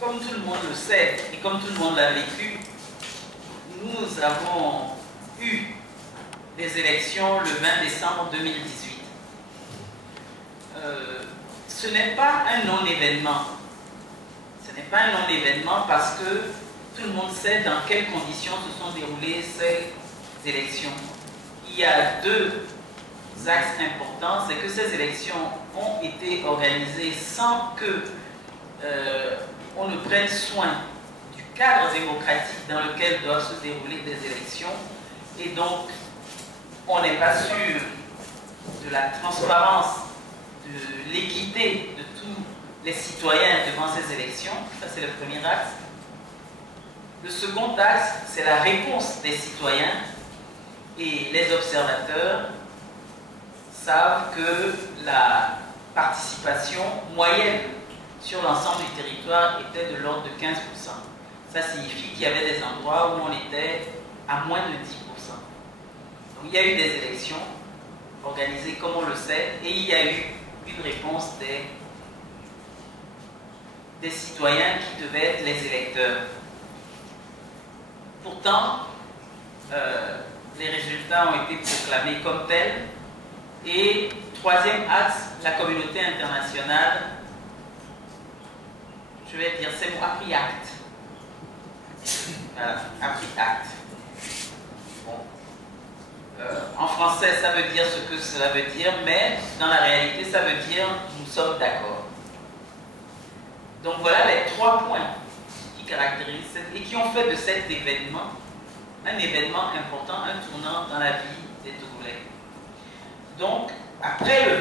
comme tout le monde le sait et comme tout le monde l'a vécu, nous avons eu des élections le 20 décembre 2018. Ce n'est pas un non-événement. Ce n'est pas un non-événement parce que tout le monde sait dans quelles conditions se sont déroulées ces élections. Il y a deux axes importants, c'est que ces élections ont été organisées sans que on ne prenne soin du cadre démocratique dans lequel doivent se dérouler des élections, et donc on n'est pas sûr de la transparence, de l'équité de tous les citoyens devant ces élections. Ça, c'est le premier axe. Le second axe, c'est la réponse des citoyens, et les observateurs savent que la participation moyenne sur l'ensemble du territoire était de l'ordre de 15%. Ça signifie qu'il y avait des endroits où on était à moins de 10%. Donc il y a eu des élections organisées comme on le sait, et il y a eu une réponse des citoyens qui devaient être les électeurs. Pourtant, les résultats ont été proclamés comme tels. Et troisième axe, la communauté internationale, je vais dire ces mots, a pris acte. Voilà, a pris acte. Bon. En français, ça veut dire ce que cela veut dire, mais dans la réalité, ça veut dire nous sommes d'accord. Donc voilà les trois points qui caractérisent et qui ont fait de cet événement un événement important, un tournant dans la vie des Togolais. Donc,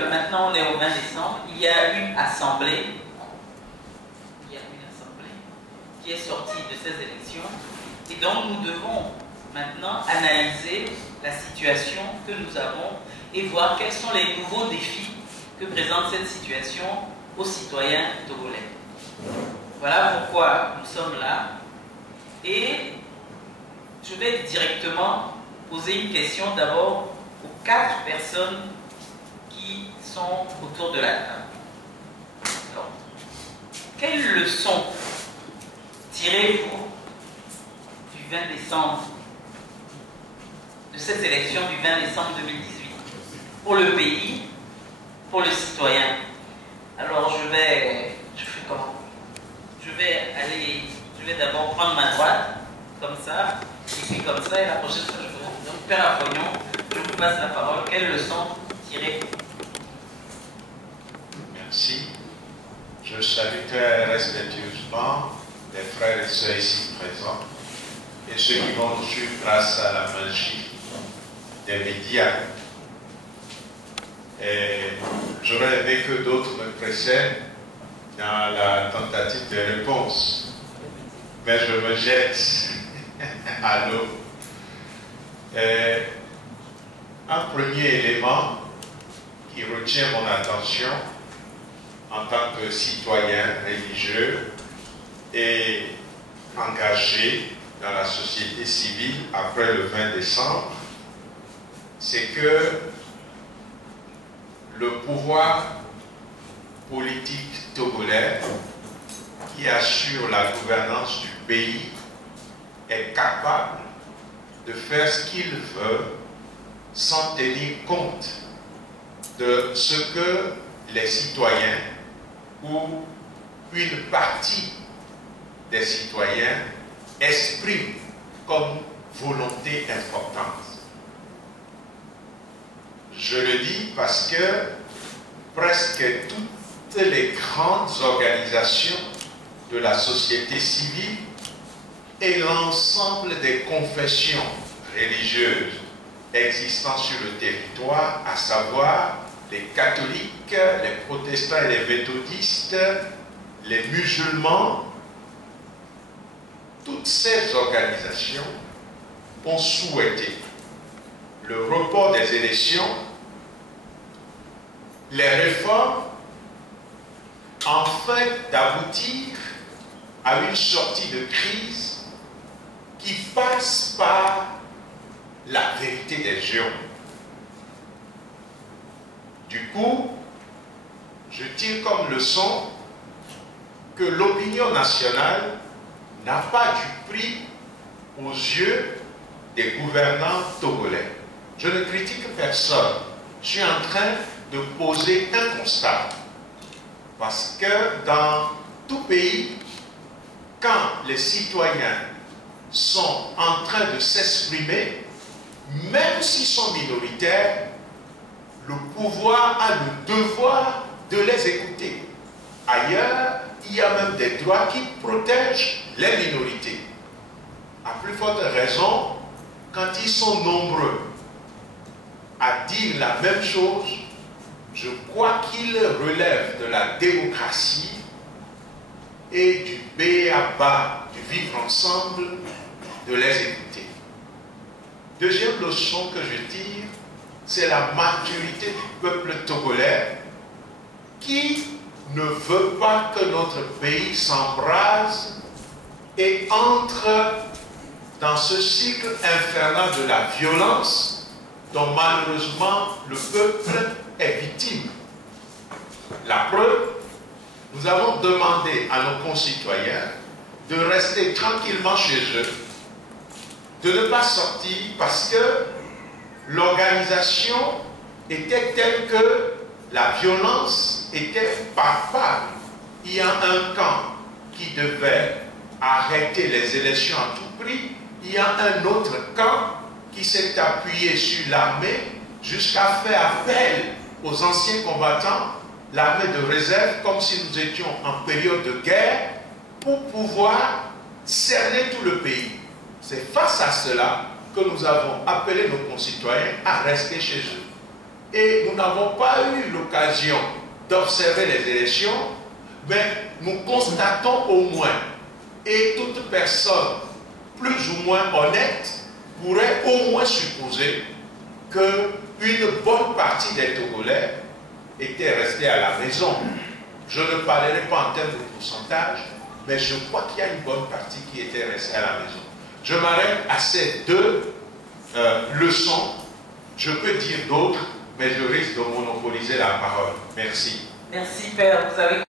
maintenant on est au 20 décembre, il y a une assemblée, qui est sortie de ces élections, et donc nous devons maintenant analyser la situation que nous avons et voir quels sont les nouveaux défis que présente cette situation aux citoyens togolais. Voilà pourquoi nous sommes là, et je vais directement poser une question d'abord aux 4 personnes qui sont autour de la table. Alors, quelles leçons tirez-vous du 20 décembre, de cette élection du 20 décembre 2018, pour le pays, pour le citoyen? Alors je fais comment? Je vais d'abord prendre ma droite, comme ça, et puis comme ça, et la prochaine fois, je ferai. Donc, Père Afognon, je vous passe la parole. Quelle leçon tirez-vous? Merci. Je salue très respectueusement les frères et sœurs ici présents et ceux qui vont nous suivre grâce à la magie des médias. Et j'aurais aimé que d'autres me précèdent dans la tentative de réponse, mais je me jette à l'eau. Un premier élément qui retient mon attention en tant que citoyen religieux et engagé dans la société civile après le 20 décembre, c'est que le pouvoir politique togolais qui assure la gouvernance du pays est capable de faire ce qu'il veut sans tenir compte de ce que les citoyens ou une partie des citoyens expriment comme volonté importante. Je le dis parce que presque toutes les grandes organisations de la société civile et l'ensemble des confessions religieuses existant sur le territoire, à savoir les catholiques, les protestants et les méthodistes, les musulmans, toutes ces organisations ont souhaité le report des élections, les réformes, afin d'aboutir à une sortie de crise qui passe par la vérité des urnes. Du coup, je tire comme leçon que l'opinion nationale n'a pas du prix aux yeux des gouvernants togolais. Je ne critique personne. Je suis en train de poser un constat. Parce que dans tout pays, quand les citoyens sont en train de s'exprimer, même s'ils sont minoritaires, le pouvoir a le devoir de les écouter. Ailleurs, il y a même des droits qui protègent les minorités. À plus forte raison, quand ils sont nombreux à dire la même chose, je crois qu'il relève de la démocratie et du b.a.-ba, du vivre ensemble, de les écouter. Deuxième leçon que je tire, c'est la maturité du peuple togolais qui ne veut pas que notre pays s'embrase et entre dans ce cycle infernal de la violence dont malheureusement le peuple est victime. La preuve, nous avons demandé à nos concitoyens de rester tranquillement chez eux, de ne pas sortir parce que l'organisation était telle que la violence était palpable. Il y a un camp qui devait arrêter les élections à tout prix. Il y a un autre camp qui s'est appuyé sur l'armée jusqu'à faire appel aux anciens combattants, l'armée de réserve, comme si nous étions en période de guerre, pour pouvoir cerner tout le pays. C'est face à cela que nous avons appelé nos concitoyens à rester chez eux. Et nous n'avons pas eu l'occasion d'observer les élections, mais nous constatons au moins, et toute personne plus ou moins honnête pourrait au moins supposer qu'une bonne partie des Togolais étaient restés à la maison. Je ne parlerai pas en termes de pourcentage, mais je crois qu'il y a une bonne partie qui était restée à la maison. Je m'arrête à ces deux leçons. Je peux dire d'autres, mais je risque de monopoliser la parole. Merci. Merci, Père. Vous avez